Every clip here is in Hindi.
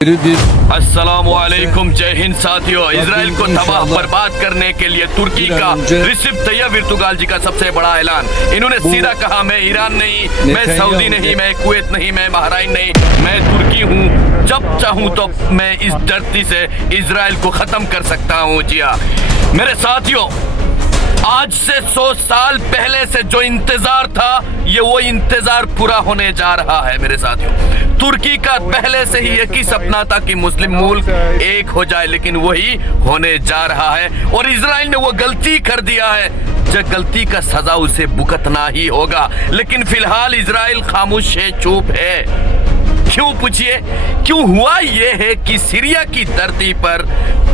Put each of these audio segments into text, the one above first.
अस्सलामुअलैकुम, जय हिंद साथियों। इजराइल को तबाह बर्बाद करने के लिए तुर्की का रिसेप तैयब एर्दोगान जी का सबसे बड़ा ऐलान। इन्होंने सीधा कहा, मैं ईरान नहीं, मैं सऊदी नहीं, मैं कुवैत नहीं, मैं बहरीन नहीं, मैं तुर्की हूँ। जब चाहूँ तो मैं इस धरती से इजराइल को खत्म कर सकता हूँ। जी हाँ मेरे साथियों, आज से 100 साल पहले से जो इंतजार था, ये वो इंतजार पूरा होने जा रहा है मेरे साथियों। तुर्की का पहले से ही एक ही सपना था कि मुस्लिम मुल्क एक हो जाए, लेकिन वही होने जा रहा है। और इजराइल ने वो गलती कर दिया है, जो गलती का सजा उसे भुगतना ही होगा। लेकिन फिलहाल इजराइल खामोश है, चुप है। क्यों पूछिए? क्यों हुआ ये है कि सीरिया की धरती पर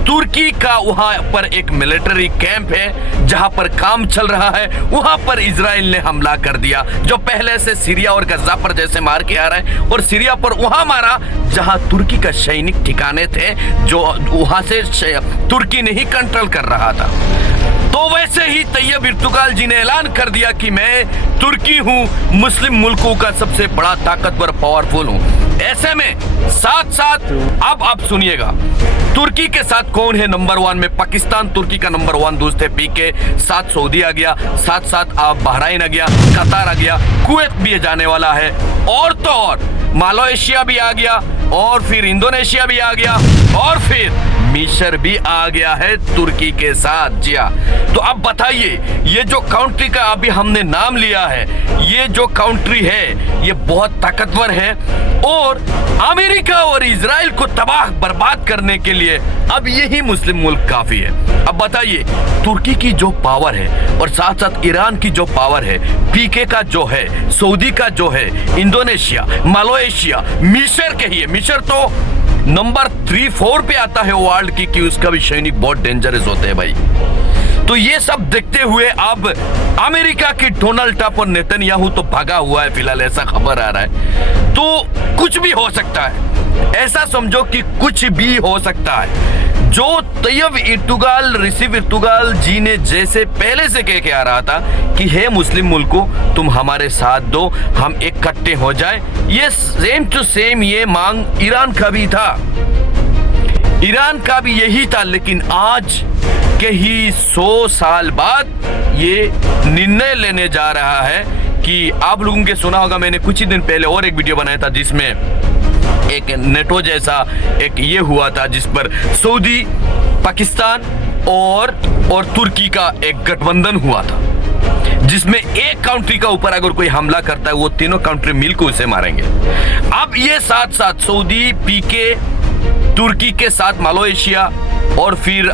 तुर्की का वहां पर एक मिलिट्री कैंप है जहां पर काम चल रहा है, वहां पर इजराइल ने हमला कर दिया, जो पहले से सीरिया और गजा पर जैसे मार के आ रहा है। और सीरिया पर वहां मारा जहां तुर्की का सैनिक ठिकाने थे, जो वहां से तुर्की नहीं कंट्रोल कर रहा था। तो वैसे ही तैयब एर्दोगान जी ने ऐलान कर दिया कि मैं तुर्की हूं, मुस्लिम मुल्कों का सबसे बड़ा ताकतवर पावरफुल हूं। ऐसे में साथ साथ अब आप सुनिएगा, तुर्की के साथ कौन है नंबर 1 में? पाकिस्तान तुर्की का नंबर 1 दोस्त है। पीके साथ सऊदी आ गया, साथ साथ बहरीन आ गया, कतार आ गया, कुवैत भी जाने वाला है, और तो और मलेशिया भी आ गया, और फिर इंडोनेशिया भी आ गया, और फिर मिस्र भी आ गया है तुर्की के साथ। जी हाँ, तो अब बताइए, ये जो कंट्री का अभी हमने नाम लिया है, ये जो कंट्री है ये बहुत ताकतवर है, और अमेरिका और इजराइल को तबाह बर्बाद करने के लिए अब यही मुस्लिम मुल्क काफी है। अब बताइए, तुर्की की जो पावर है और साथ साथ ईरान की जो पावर है, पीके का जो है, सऊदी का जो है, इंडोनेशिया, मलेशिया, मिस्र के ही है। मिस्र तो नंबर 3-4 पे आता है वर्ल्ड की, कि उसका भी सैनिक बहुत डेंजरस होते हैं भाई। तो ये सब देखते हुए अब अमेरिका की डोनाल्ड ट्रंप और नेतन्याहू तो भागा हुआ है फिलहाल, ऐसा खबर आ रहा है। तो कुछ भी हो सकता है, ऐसा समझो कि कुछ भी हो सकता है। जो तैयब एर्दोगान, रिसेप एर्दोगान जी ने जैसे पहले से कह के आ रहा था कि हे मुस्लिम मुल्कों, तुम हमारे साथ दो, हम इकट्ठे हो जाए, ये सेम टू सेम ये मांग ईरान का भी था, ईरान का भी यही था। लेकिन आज के ही 100 साल बाद ये निर्णय लेने जा रहा है कि आप लोगों के सुना होगा, मैंने कुछ ही दिन पहले और एक वीडियो बनाया था जिसमें एक नेटो जैसा एक ये हुआ था, जिस पर सऊदी, पाकिस्तान और तुर्की का एक गठबंधन हुआ था, जिसमें एक कंट्री का ऊपर अगर कोई हमला करता है, वो तीनों कंट्री मिलकर उसे मारेंगे। अब ये साथ साथ सऊदी, पीके, तुर्की के साथ मलेशिया, और फिर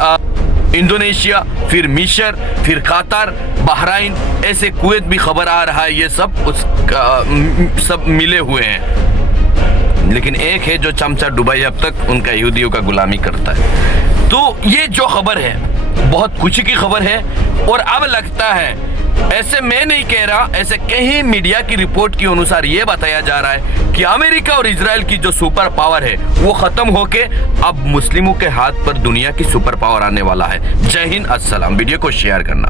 इंडोनेशिया, फिर मिस्र, फिर कतार, बहरीन, ऐसे कुवैत भी खबर आ रहा है, ये सब मिले हुए हैं। लेकिन एक है जो चमचा दुबई अब तक उनका यहूदियों का गुलामी करता है। तो ये जो खबर है बहुत खुशी की खबर है। और अब लगता है, ऐसे मैं नहीं कह रहा, ऐसे कहीं मीडिया की रिपोर्ट के अनुसार ये बताया जा रहा है कि अमेरिका और इजराइल की जो सुपर पावर है वो खत्म होके अब मुस्लिमों के हाथ पर दुनिया की सुपर पावर आने वाला है। जय हिंद, अस्सलाम। वीडियो को शेयर करना।